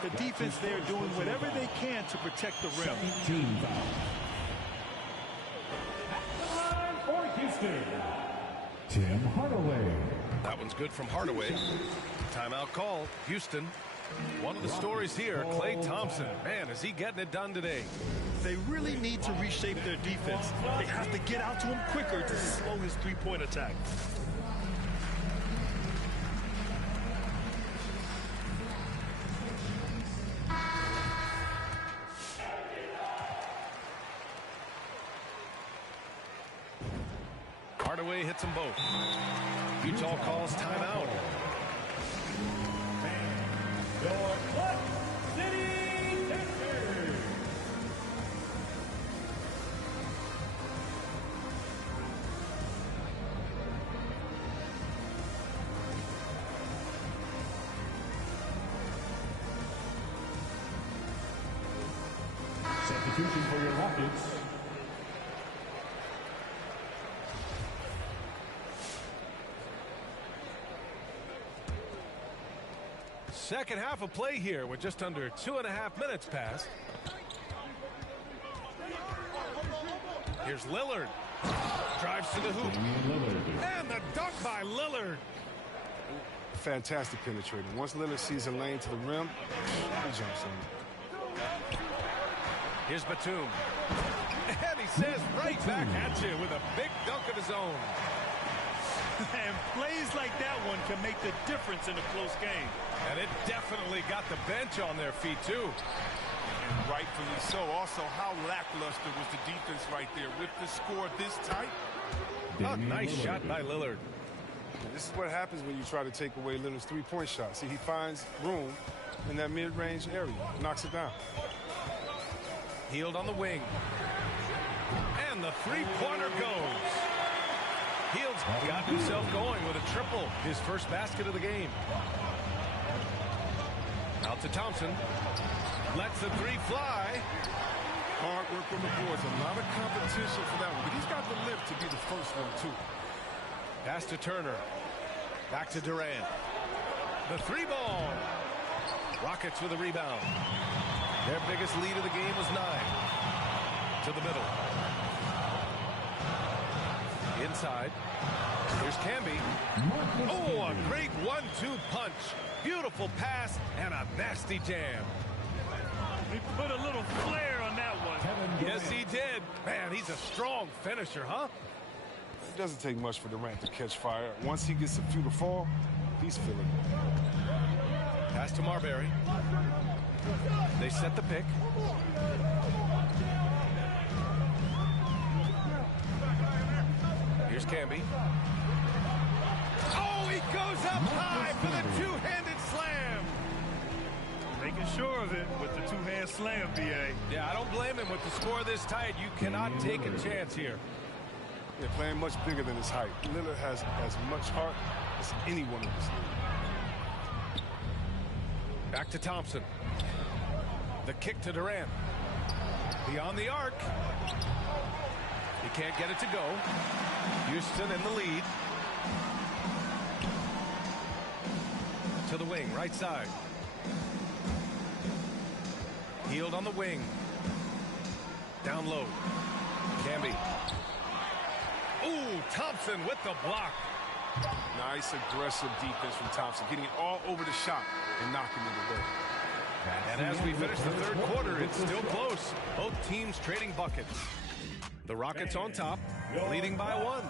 The defense there doing whatever they can to protect the rim. 17 fouls. For Houston, Tim Hardaway. That one's good from Hardaway. Timeout call. Houston. One of the stories here, Klay Thompson. Man, is he getting it done today? They really need to reshape their defense. They have to get out to him quicker to slow his three-point attack. Hardaway hits them both. Utah calls timeout. Substitution for your Rockets. Second half of play here with just under 2.5 minutes passed. Here's Lillard. Drives to the hoop. And the dunk by Lillard. Fantastic penetrating. Once Lillard sees a lane to the rim, he jumps in. Here's Batum. And he says right back at you with a big dunk of his own. And plays like that one can make the difference in a close game. And it definitely got the bench on their feet, too. And rightfully so. Also, how lackluster was the defense right there with the score this tight? A nice shot by Lillard. This is what happens when you try to take away Lillard's three-point shot. See, he finds room in that mid-range area, knocks it down. Healed on the wing. And the three-pointer goes. Hield's got himself going with a triple, his first basket of the game. Out to Thompson. Lets the three fly. Hard work on the boards. A lot of competition for that one, but he's got the lift to be the first one, too. Pass to Turner. Back to Durant. The three ball. Rockets with a rebound. Their biggest lead of the game was 9. To the middle. Inside. Here's Camby. Oh, a great 1-2 punch. Beautiful pass and a nasty jam. He put a little flair on that one. Yes, he did. Man, he's a strong finisher, huh? It doesn't take much for Durant to catch fire. Once he gets a few to fall, he's feeling it. Pass to Marbury. They set the pick. Here's Camby. Oh, he goes up high for the two-handed slam. Making sure of it with the two-hand slam, B.A. Yeah, I don't blame him with the score this tight. You cannot take a chance here. They're playing much bigger than his height. Lillard has as much heart as anyone in this league. Back to Thompson. The kick to Durant. Beyond the arc. He can't get it to go. Houston in the lead. To the wing, right side. Healed on the wing. Down low. Camby. Ooh, Thompson with the block. Nice aggressive defense from Thompson, getting it all over the shot and knocking it away. And as we finish the third quarter, it's still close. Both teams trading buckets. The Rockets on top, leading by 1.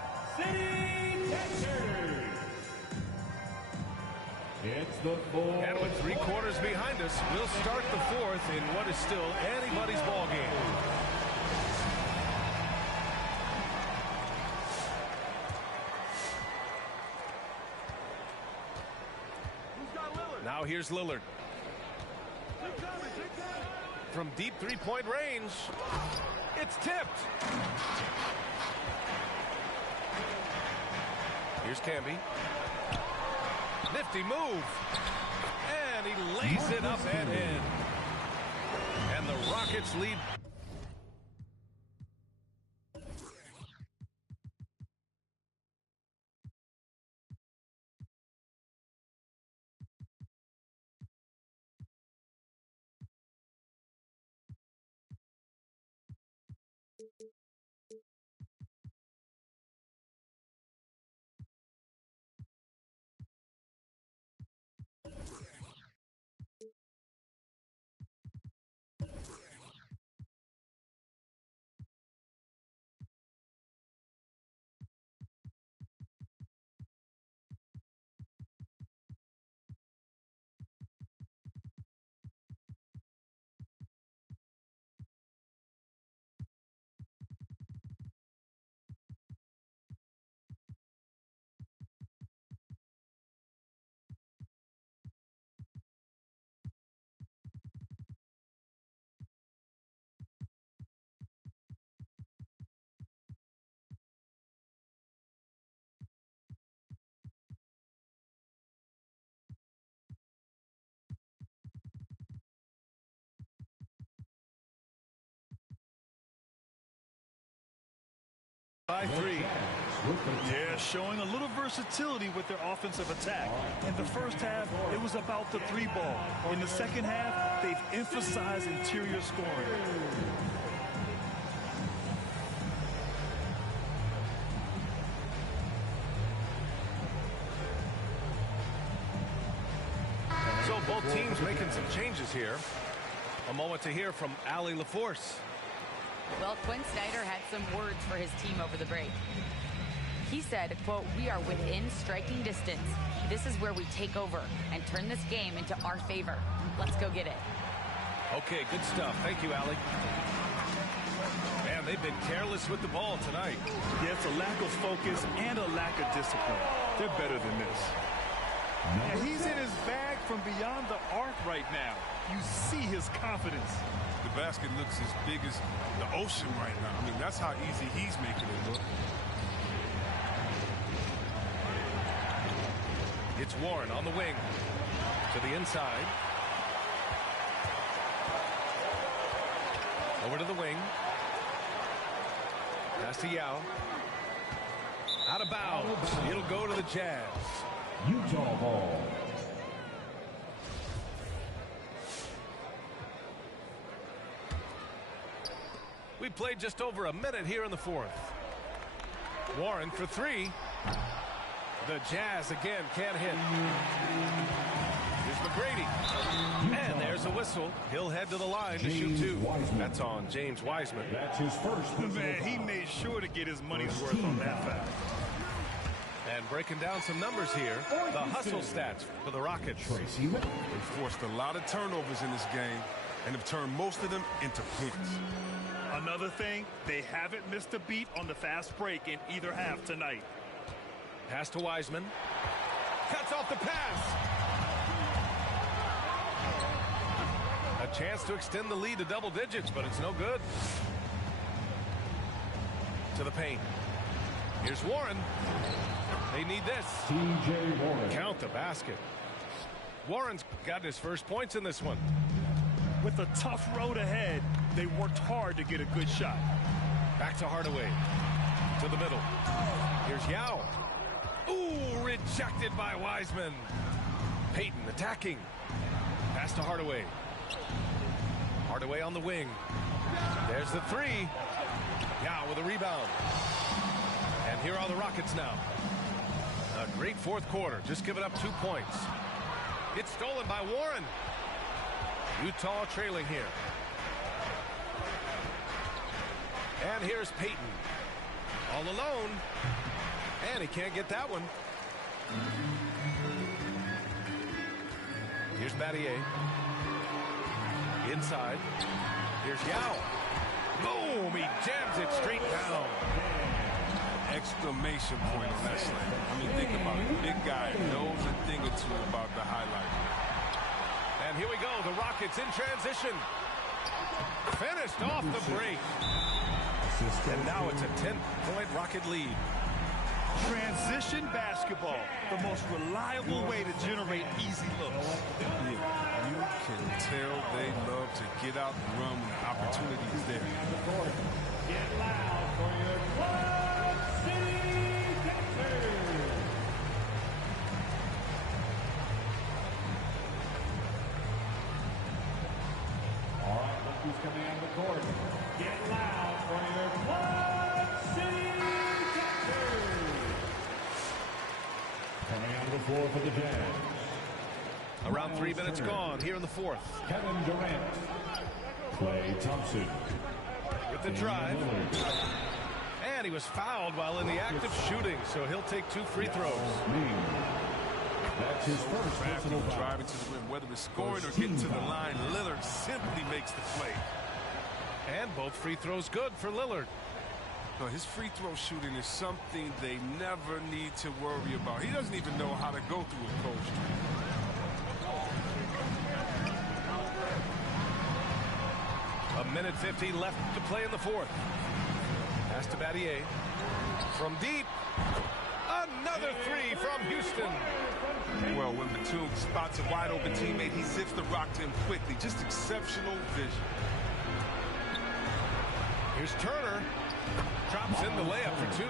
It's the fourth. And with 3 quarters behind us, we'll start the fourth in what is still anybody's ball game. Now here's Lillard. from deep three-point range. It's tipped. Here's Camby. Nifty move. And he lays it up and in. And the Rockets lead. By 3. Yeah, showing a little versatility with their offensive attack. In the first half, it was about the 3 ball. In the second half, they've emphasized interior scoring. So both teams making some changes here. A moment to hear from Allie LaForce. Well, Quinn Snyder had some words for his team over the break. He said, quote, "We are within striking distance. This is where we take over and turn this game into our favor. Let's go get it." Okay, good stuff. Thank you, Allie. Man, they've been careless with the ball tonight. Yeah, it's a lack of focus and a lack of discipline. They're better than this. And he's in his bag from beyond the arc right now. You see his confidence. The basket looks as big as the ocean right now. I mean, that's how easy he's making it look. It's Warren on the wing. To the inside. Over to the wing. Pass to Yao. Out of bounds. It'll go to the Jazz. Utah ball. We played just over a minute here in the fourth. Warren for 3. The Jazz again can't hit. Here's McGrady. And there's a whistle. He'll head to the line to shoot 2. That's on James Wiseman. That's his first. Man, he made sure to get his money's worth on that foul. And breaking down some numbers here, the hustle stats for the Rockets. They forced a lot of turnovers in this game and have turned most of them into points. Another thing, they haven't missed a beat on the fast break in either half tonight. Pass to Wiseman. Cuts off the pass. A chance to extend the lead to double digits, but it's no good. To the paint. Here's Warren. They need this. TJ Warren. Count the basket. Warren's got his first points in this one. With a tough road ahead, they worked hard to get a good shot. Back to Hardaway. To the middle. Here's Yao. Ooh, rejected by Wiseman. Payton attacking. Pass to Hardaway. Hardaway on the wing. There's the 3. Yao with a rebound. And here are the Rockets now. A great fourth quarter. Just giving up 2 points. It's stolen by Warren. Utah trailing here. And here's Payton. All alone. And he can't get that one. Here's Battier. Inside. Here's Yao. Boom! He jams it straight down. Exclamation point on that slam. I mean, think about it. Big guy knows a thing or two about the highlight. And here we go. The Rockets in transition. Finished off the break. And now it's a 10-point Rocket lead. Transition basketball, the most reliable way to generate easy looks. Yeah, you can tell they love to get out and run when the opportunity is there. Get loud for your Club City Texans. All right, look who's coming out of the court. Get loud for your Club City Texans. Coming out of the floor for the Jazz. Around 3 minutes gone here in the fourth. Kevin Durant. Klay Thompson. With the drive. And he was fouled while in the act of shooting, so he'll take 2 free throws. That's his first personal foul. Driving to the rim, whether it's scoring or getting to the line, Lillard simply makes the play. And both free throws good for Lillard. No, his free throw shooting is something they never need to worry about. He doesn't even know how to go through a cold streak. A minute 15 left to play in the fourth. Pass to Battier. From deep. Another 3 from Houston. Well, when Batum spots a wide open teammate, he zips the rock to him quickly. Just exceptional vision. Here's Turner. Drops in the layup for 2.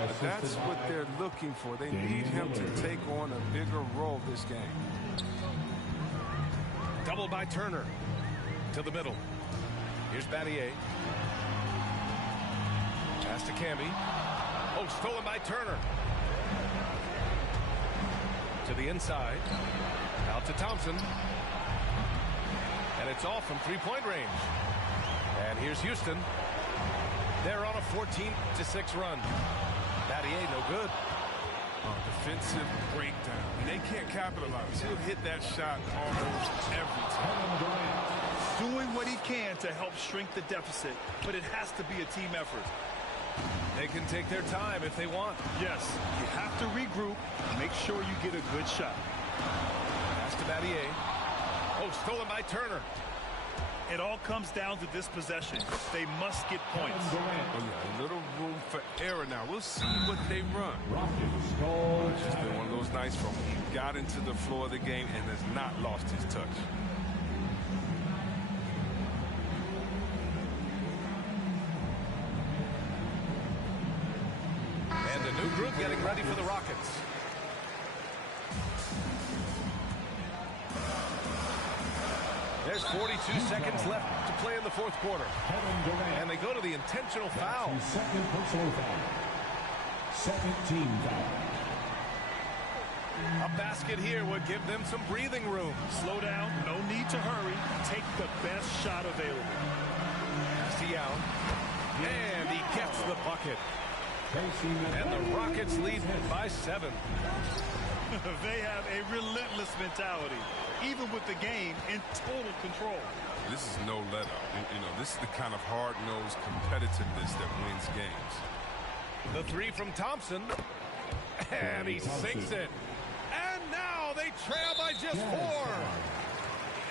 But that's what they're looking for. They need him to take on a bigger role this game. Doubled by Turner. To the middle. Here's Battier. Pass to Camby. Oh, stolen by Turner. To the inside. Out to Thompson. And it's off from 3-point range. And here's Houston. They're on a 14-6 run. Battier no good. Defensive breakdown. They can't capitalize. He'll hit that shot almost every time. Doing what he can to help shrink the deficit, but it has to be a team effort. They can take their time if they want. Yes, you have to regroup, make sure you get a good shot. Pass to Battier. Oh, stolen by Turner. It all comes down to this possession. They must get points. Oh, yeah, a little room for error now. We'll see what they run. It's just been one of those nights from he got into the floor of the game and has not lost his touch. And a new group getting ready for the Rockets. There's 42 seconds left to play in the fourth quarter. And they go to the intentional foul. Second personal foul. Second team foul. A basket here would give them some breathing room. Slow down, no need to hurry. Take the best shot available. Young. And he gets the bucket. And the Rockets lead by 7. They have a relentless mentality, even with the game in total control. This is no let up. You know, this is the kind of hard-nosed competitiveness that wins games. The 3 from Thompson. And he sinks it. And now they trail by just 4.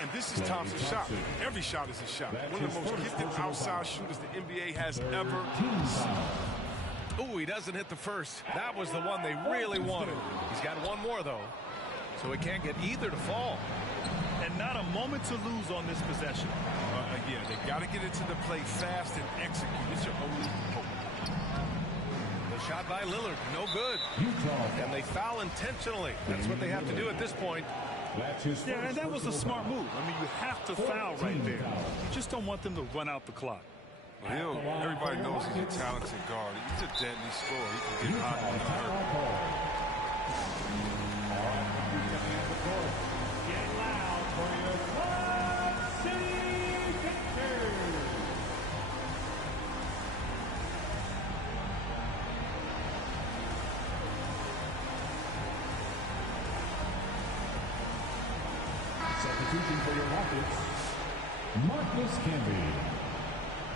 And this is Thompson's shot. Every shot is a shot. One of the most gifted outside shooters the NBA has ever seen. Ooh, he doesn't hit the first. That was the one they really wanted. He's got one more, though, so he can't get either to fall. And not a moment to lose on this possession. Yeah, they got to get into the play fast and execute. It's your only hope. The shot by Lillard, no good. And they foul intentionally. That's what they have to do at this point. Yeah, and that was a smart move. I mean, you have to foul right there. You just don't want them to run out the clock. Well, everybody knows he's a talented guard. He's a deadly scorer. He can get hot and hurt. Get loud for your Club City Texans. Substitution for your Rockets, Marcus Camby,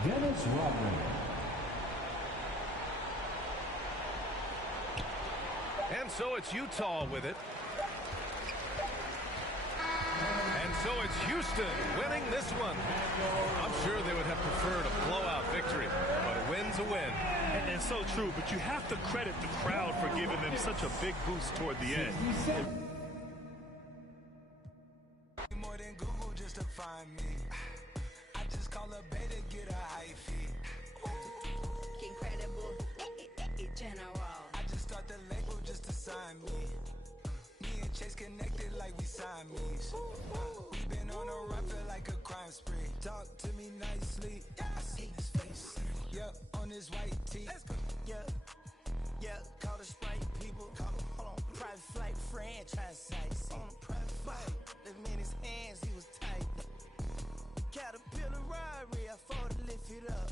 Dennis Rodman. And so it's Utah with it. And So it's Houston winning this one. I'm sure they would have preferred a blowout victory, but a win's a win. And so true, but you have to credit the crowd for giving them such a big boost toward the end. More than Google just to find me. I just call a beta, get a high fee. Incredible, general. I just start the label just to sign me. Me and Chase connected like we Siamese. We been on a run, feel like a crime spree. Talk to me nicely. I see his face. Yep, on his white tee. Yeah, call the Sprite people. Hold on, private flight franchise sites. On a private flight, them in his hands, he was tight. Caterpillar robbery, I fought to lift it up.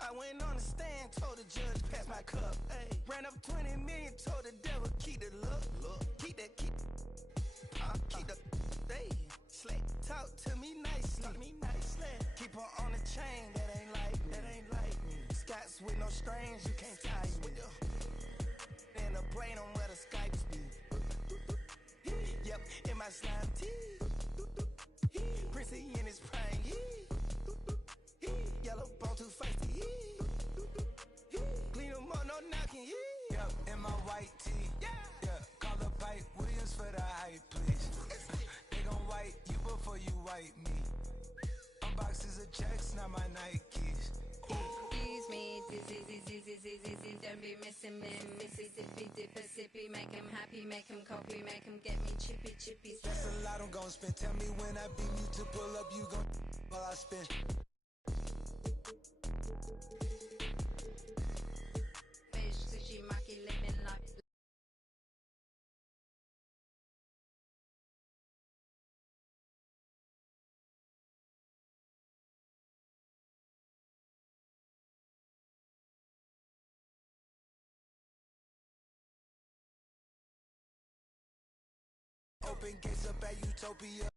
I went on the stand, told the judge, pass my cup. Ay. Ran up 20 million, told the devil, keep the look. Keep that, keep the, hey. Slack, talk to me nicely. Keep her on the chain, that ain't like me. Scots with no strings, you can't tie me. And the plane on where the Skypes be. Yep, in my slime tee. Prissy in his prime, yellow bone too feisty, clean them up, no knocking, yep, in my white tee, yeah, call the pipe Williams for the hype, please. They gon' wipe you before you wipe me. Unboxes of checks, not my Nikes. Excuse me, don't be missing me. Mississippi, Mississippi, make him happy, make him copy, make him get me chippy. That's a lot I'm gon' spend. Tell me when I beam you to pull up, you gon' while I spin. Fish, sushi, maki, lemon, like. Open gates up at Utopia.